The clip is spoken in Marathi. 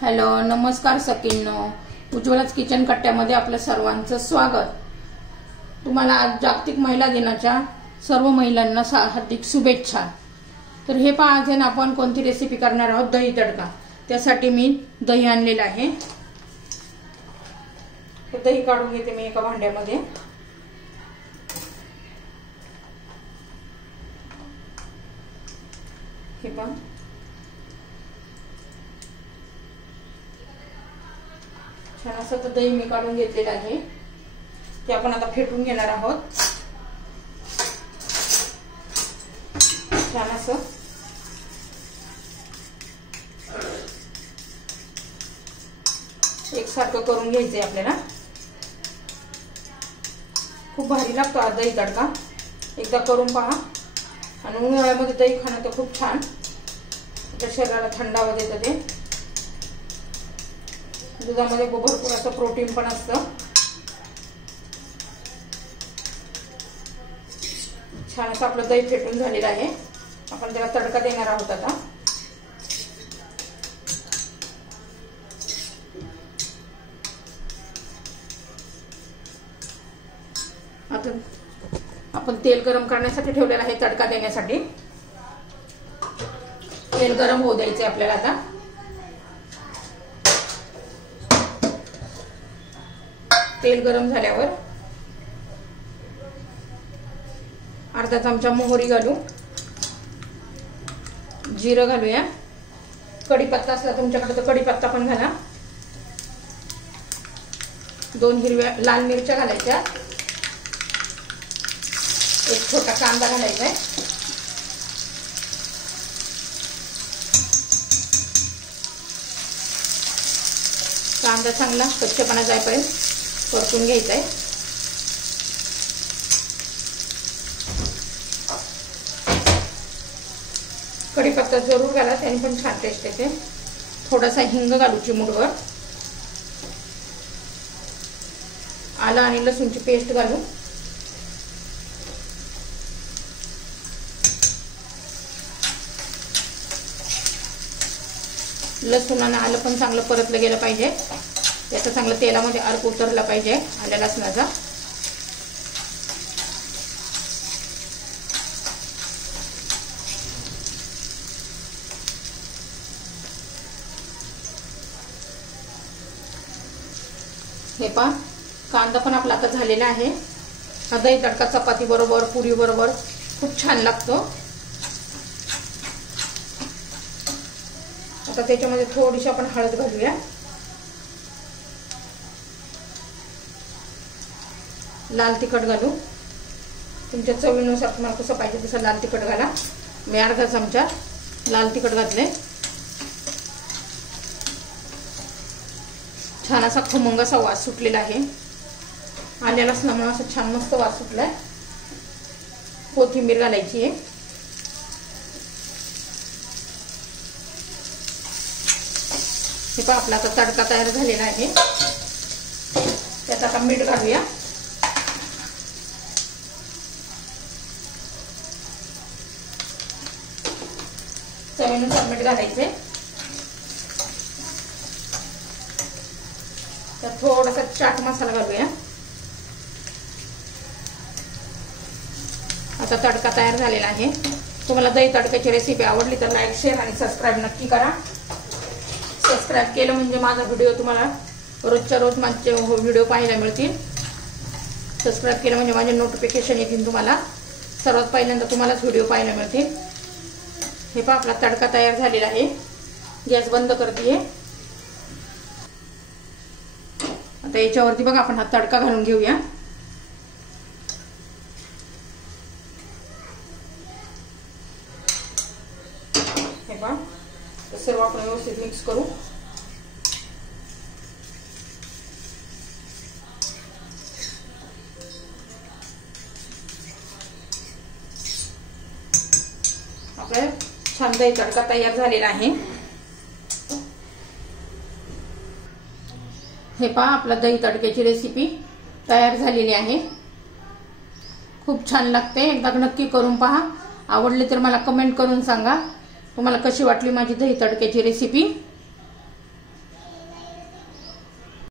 हॅलो, नमस्कार सखींनो. उज्ज्वलाच किचन कट्ट्यामध्ये आपलं सर्वांचं स्वागत. तुम्हाला आज जागतिक महिला दिनाच्या सर्व महिलांना हार्दिक शुभेच्छा. तर हे पहा, आज आपण कोणती रेसिपी करणार आहोत, दही तडका. त्यासाठी मी दही आणलेलं आहे. दही काढून घेते मी एका भांड्यामध्ये. हे पहा, छान असं दही मी काढून घेतलेलं आहे. ते आपण आता फेटून घेणार आहोत. छान असं एकसारखं करून घ्यायचंय आपल्याला. खूप भारी लागतो हा दही तडका. एकदा करून पहा. आणि उन्हाळ्यामध्ये दही खाणं तर खूप छान, आपल्या शरीराला थंडावा देतं. ते दुधामध्ये भरपूर असं प्रोटीन पण असतं. छान असं आपलं दही फेटून झालेलं आहे. आपण त्याला तडका देणार आहोत आता. आता आपण तेल गरम करण्यासाठी ठेवलेलं आहे. तडका देण्यासाठी तेल गरम होऊ द्यायचे आपल्याला. आता तेल गरम झाल्यावर अर्धा चमचा मोहरी घालू, जिरं घालूया. कढीपत्ता असला तुमच्याकडे तर कढीपत्ता पण घाला. 2 हिरव्या लाल मिरच्या घालायच्या. एक छोटा कांदा घालायचा आहे. कांदा चांगला कच्चेपणा जाईपर्यंत परतून घ्यायचा आहे. कढीपत्ता जरूर घाला, त्याने पण छान टेस्ट येते. थोडासा हिंग घालू चिमूटभर. आलं आणि लसूणची पेस्ट घालू. लसूण आणि आलं पण चांगलं परतलं गेलं पाहिजे. त्याचा चांगलं तेलामध्ये अर्क उतरला पाहिजे आल्या लसणाचा. हे पहा, कांदा पण आपला आता झालेला आहे. हा दही तडका चपाती बरोबर, पुरी बरोबर खूप छान लागतो. आता त्याच्यामध्ये थोडीशी आपण हळद घालूया. लाल तिखट घालू. तुमच्या चवीनुसार तुम्हाला कसं पाहिजे तसं लाल तिखट घाला. मी अर्धा चमचा लाल तिखट घातले. छान असा खमंग असा वास सुटलेला आहे. आल्या लसणामुळे असं छान मस्त वास सुटलाय. कोथिंबीर घालायची आहे. हे पहा, आपला आता तडका तयार झालेला आहे. त्यात आता मीठ घालूया. चवीनुसार मीठ घालायचे. तर थोडासा चाट मसाला घालूया. आता तडका तयार झालेला आहे. तुम्हाला दही तडक्याची रेसिपी आवडली तर लाईक, शेअर आणि सबस्क्राईब नक्की करा. सबस्क्राईब केलं म्हणजे माझा व्हिडिओ तुम्हाला रोजच्या रोज माझे व्हिडिओ पाहायला मिळतील. सबस्क्राईब केलं म्हणजे माझे नोटिफिकेशन येतील तुम्हाला. सर्वात पहिल्यांदा तुम्हालाच व्हिडिओ पाहायला मिळतील. हे पहा, आपला तडका तयार झालेला आहे. गॅस बंद करते. आता याच्यावरती बघा, आपण हा तडका घालून घेऊया. हे पहा, सर्व आपण व्यवस्थित मिक्स करू. आपला छान दही तडका तयार झालेला आहे. हे पहा, आपला दही तडक्याची रेसिपी तयार झालेली आहे. खूप छान लागते. एकदा नक्की करून पहा. आवडले तर मला कमेंट करून सांगा तुम्हाला कशी वाटली माझी दही तडक्याची रेसिपी.